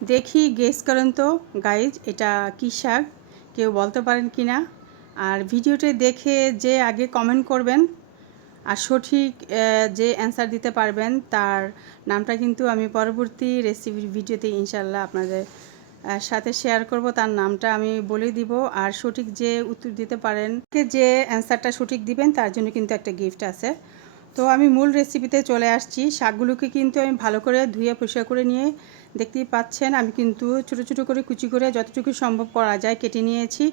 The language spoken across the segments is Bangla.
দেখি গেস করেন তো। গাইজ এটা কী শাক? কেউ বলতে পারেন কি না? আর ভিডিওটি দেখে যে আগে কমেন্ট করবেন আর সঠিক যে অ্যান্সার দিতে পারবেন, তার নামটা কিন্তু আমি পরবর্তী রেসিপির ভিডিওতে ইনশাল্লাহ আপনাদের সাথে শেয়ার করব। তার নামটা আমি বলে দিব। আর সঠিক যে উত্তর দিতে পারেন, যে অ্যান্সারটা সঠিক দিবেন, তার জন্য কিন্তু একটা গিফট আছে। তো আমি মূল রেসিপিতে চলে আসছি। শাকগুলোকে কিন্তু আমি ভালো করে ধুয়ে পরিষ্কার করে নিয়ে দেখতেই পাচ্ছেন, আমি কিন্তু ছোটো ছোটো করে কুচি করে যতটুকু সম্ভব করা যায় কেটে নিয়েছি।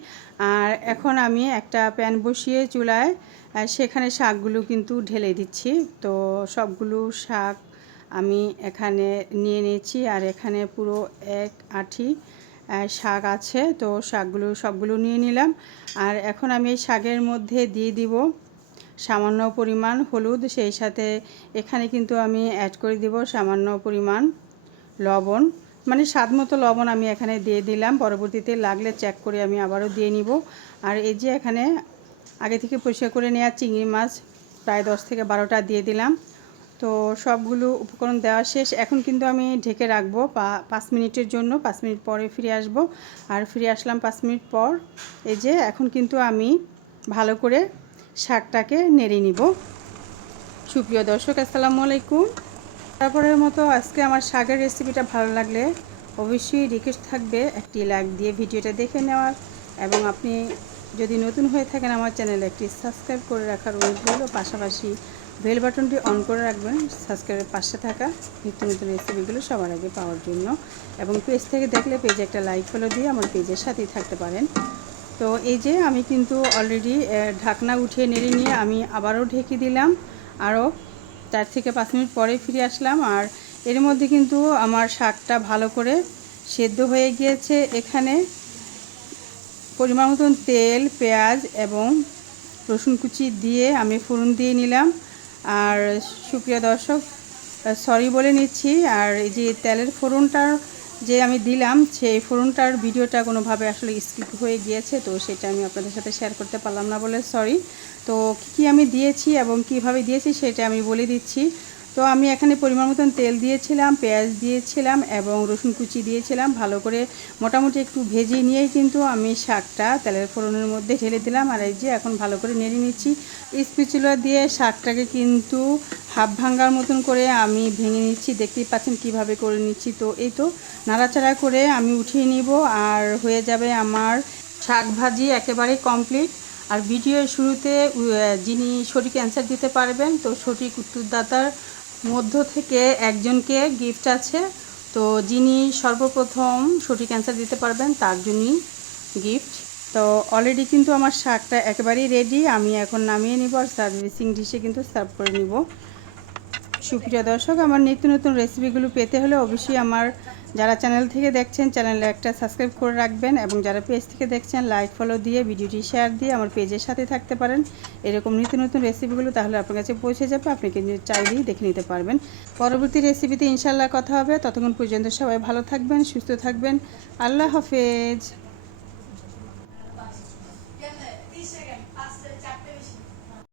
আর এখন আমি একটা প্যান বসিয়ে চুলায় সেখানে শাকগুলো কিন্তু ঢেলে দিচ্ছি। তো সবগুলো শাক আমি এখানে নিয়ে নিয়েছি আর এখানে পুরো এক আঠি শাক আছে। তো শাকগুলো সবগুলো নিয়ে নিলাম। আর এখন আমি এই শাকের মধ্যে দিয়ে দিব সামান্য পরিমাণ হলুদ, সেই সাথে এখানে কিন্তু আমি অ্যাড করে দিব সামান্য পরিমাণ লবণ। মানে স্বাদ মতো লবণ আমি এখানে দিয়ে দিলাম। পরবর্তীতে লাগলে চেক করে আমি আবারও দিয়ে নিব। আর এই যে এখানে আগে থেকে পরিষ্কার করে নেওয়া চিংড়ি মাছ, প্রায় দশ থেকে বারোটা দিয়ে দিলাম। তো সবগুলো উপকরণ দেওয়া শেষ। এখন কিন্তু আমি ঢেকে রাখব পাঁচ মিনিটের জন্য। পাঁচ মিনিট পরে ফিরে আসব। আর ফিরে আসলাম পাঁচ মিনিট পর। এই যে এখন কিন্তু আমি ভালো করে শাকটাকে নেড়ে নিব। সুপ্রিয় দর্শক, আসসালামু আলাইকুম। তারপরের মতো আজকে আমার শাকের রেসিপিটা ভালো লাগলে অবশ্যই রিকোয়েস্ট থাকবে একটি লাইক দিয়ে ভিডিওটা দেখে নেওয়ার। এবং আপনি যদি নতুন হয়ে থাকেন আমার চ্যানেলে একটি সাবস্ক্রাইব করে রাখার অনুরোধ পাশাপাশি বেল বাটনটি অন করে রাখবেন সাবস্ক্রাইবের পাশে থাকা নিত্য নতুন রেসিপিগুলো সবার আগে পাওয়ার জন্য। এবং পেজ থেকে দেখলে পেজে একটা লাইক ফলো দিয়ে আমার পেজের সাথেই থাকতে পারেন। তো এই যে আমি কিন্তু অলরেডি ঢাকনা উঠিয়ে নেড়ে নিয়ে আমি আবারও ঢেকে দিলাম। আরও চার থেকে পাঁচ মিনিট পরে ফিরে আসলাম। আর এর মধ্যে কিন্তু আমার শাকটা ভালো করে সেদ্ধ হয়ে গিয়েছে। এখানে পরিমাণ মতন তেল, পেঁয়াজ এবং রসুন কুচি দিয়ে আমি ফোড়ন দিয়ে নিলাম। আর সুপ্রিয় দর্শক সরি বলে নিচ্ছি। আর এই যে তেলের ফোড়নটার যে আমি দিলাম সেই ফোড়নটার ভিডিওটা কোনোভাবে আসলে স্কিপ হয়ে গিয়েছে, তো সেটা আমি আপনাদের সাথে শেয়ার করতে পারলাম না বলে সরি তো কি কী আমি দিয়েছি এবং কীভাবে দিয়েছি সেটা আমি বলে দিচ্ছি। তো আমি এখানে পরিমাণ মতন তেল দিয়েছিলাম, পেঁয়াজ দিয়েছিলাম এবং রসুন কুচি দিয়েছিলাম। ভালো করে মোটামুটি একটু ভেজে নিয়েই কিন্তু আমি শাকটা তেলের ফোড়নের মধ্যে ঢেলে দিলাম। আর এই যে এখন ভালো করে নেড়ে নিচ্ছি। স্পিচুলা দিয়ে শাকটাকে কিন্তু হাফ ভাঙ্গার মতন করে আমি ভেঙে নিচ্ছি। দেখতেই পাচ্ছেন কীভাবে করে নিচ্ছি তো এই তো নাড়াচাড়া করে আমি উঠিয়ে নিব। আর হয়ে যাবে আমার শাক ভাজি একেবারে কমপ্লিট। আর ভিডিওর শুরুতে যিনি সঠিক অ্যান্সার দিতে পারবেন, তো সঠিক উত্তরদাতার মধ্য থেকে একজনকে গিফট আছে। তো যিনি সর্বপ্রথম সঠিক অ্যান্সার দিতে পারবেন, তার জন্যই গিফট তো অলরেডি কিন্তু আমার শাকটা একেবারেই রেডি আমি এখন নামিয়ে নিব আর সার্ভিসিং ডিশে কিন্তু সার্ভ করে নিব। সুপ্রিয় দর্শক, আমার নিত্য নতুন রেসিপিগুলো পেতে হলে অবশ্যই আমার যারা চ্যানেল থেকে দেখছেন, চ্যানেলে একটা সাবস্ক্রাইব করে রাখবেন এবং যারা পেজ থেকে দেখছেন, লাইক ফলো দিয়ে, ভিডিওটি শেয়ার দিয়ে আমার পেজের সাথে থাকতে পারেন। এরকম নিত্য নতুন রেসিপিগুলো তাহলে আপনার কাছে পৌঁছে যাবে, আপনি কিন্তু চাইলেই দেখে নিতে পারবেন। পরবর্তী রেসিপিতে ইনশাল্লাহ কথা হবে। ততক্ষণ পর্যন্ত সবাই ভালো থাকবেন, সুস্থ থাকবেন। আল্লাহ হাফেজ।